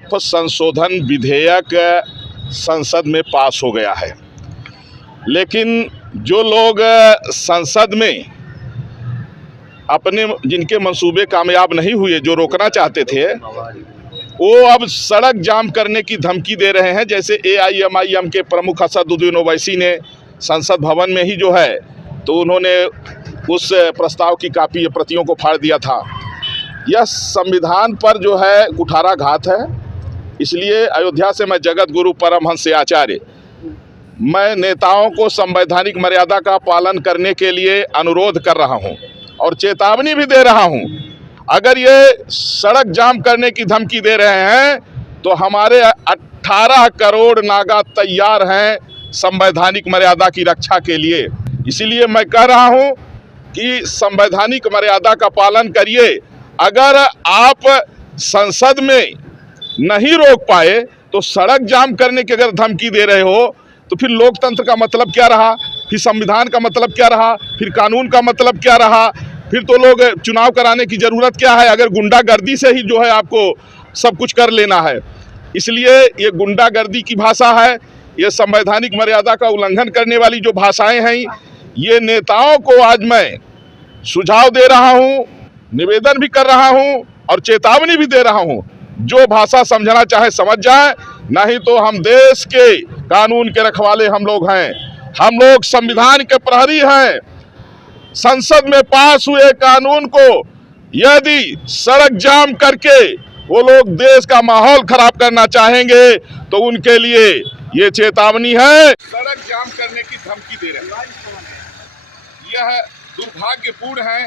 वक्फ संशोधन विधेयक संसद में पास हो गया है, लेकिन जो लोग संसद में अपने जिनके मंसूबे कामयाब नहीं हुए, जो रोकना चाहते थे, वो अब सड़क जाम करने की धमकी दे रहे हैं। जैसे AIMIM के प्रमुख असदुद्दीन ओवैसी ने संसद भवन में ही जो है तो उन्होंने उस प्रस्ताव की कापी प्रतियों को फाड़ दिया था। यह संविधान पर जो है कुठाराघात है। इसलिए अयोध्या से मैं जगत गुरु परमहंस आचार्य, मैं नेताओं को संवैधानिक मर्यादा का पालन करने के लिए अनुरोध कर रहा हूं और चेतावनी भी दे रहा हूं। अगर ये सड़क जाम करने की धमकी दे रहे हैं तो हमारे 18 करोड़ नागा तैयार हैं संवैधानिक मर्यादा की रक्षा के लिए। इसीलिए मैं कह रहा हूं कि संवैधानिक मर्यादा का पालन करिए। अगर आप संसद में नहीं रोक पाए तो सड़क जाम करने की अगर धमकी दे रहे हो तो फिर लोकतंत्र का मतलब क्या रहा, फिर संविधान का मतलब क्या रहा, फिर कानून का मतलब क्या रहा, फिर तो लोग चुनाव कराने की जरूरत क्या है अगर गुंडागर्दी से ही जो है आपको सब कुछ कर लेना है। इसलिए ये गुंडागर्दी की भाषा है, ये संवैधानिक मर्यादा का उल्लंघन करने वाली जो भाषाएं हैं, ये नेताओं को आज मैं सुझाव दे रहा हूं, निवेदन भी कर रहा हूं और चेतावनी भी दे रहा हूं। जो भाषा समझना चाहे समझ जाए, नहीं तो हम देश के कानून के रखवाले हम लोग हैं, हम लोग संविधान के प्रहरी हैं। संसद में पास हुए कानून को यदि सड़क जाम करके वो लोग देश का माहौल खराब करना चाहेंगे तो उनके लिए ये चेतावनी है। सड़क जाम करने की धमकी दे रहे हैं, यह दुर्भाग्यपूर्ण है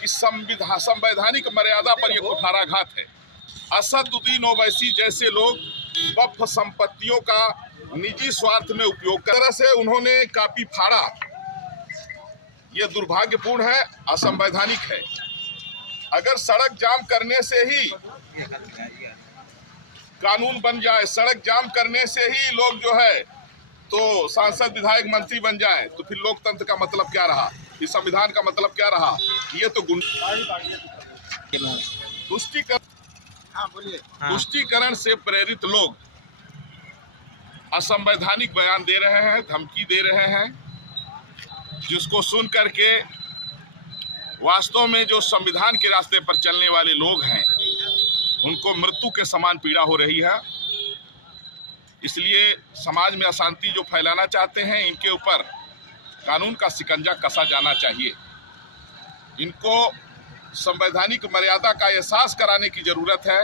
कि संवैधानिक मर्यादा पर यह कुठाराघात है। असदुद्दीन ओवैसी जैसे लोग वक्फ संपत्तियों का निजी स्वार्थ में उपयोग कर तरह से उन्होंने कापी फाड़ा, यह दुर्भाग्यपूर्ण है, असंवैधानिक है। अगर सड़क जाम करने से ही कानून बन जाए, सड़क जाम करने से ही लोग जो है तो सांसद विधायक मंत्री बन जाए, तो फिर लोकतंत्र का मतलब क्या रहा, इस संविधान का मतलब क्या रहा। ये तो तुष्टीकरण से प्रेरित लोग असंवैधानिक बयान दे रहे हैं, धमकी दे रहे हैं, जिसको सुन करके वास्तव में जो संविधान के रास्ते पर चलने वाले लोग हैं उनको मृत्यु के समान पीड़ा हो रही है। इसलिए समाज में अशांति जो फैलाना चाहते हैं, इनके ऊपर कानून का शिकंजा कसा जाना चाहिए। इनको संवैधानिक मर्यादा का एहसास कराने की जरूरत है।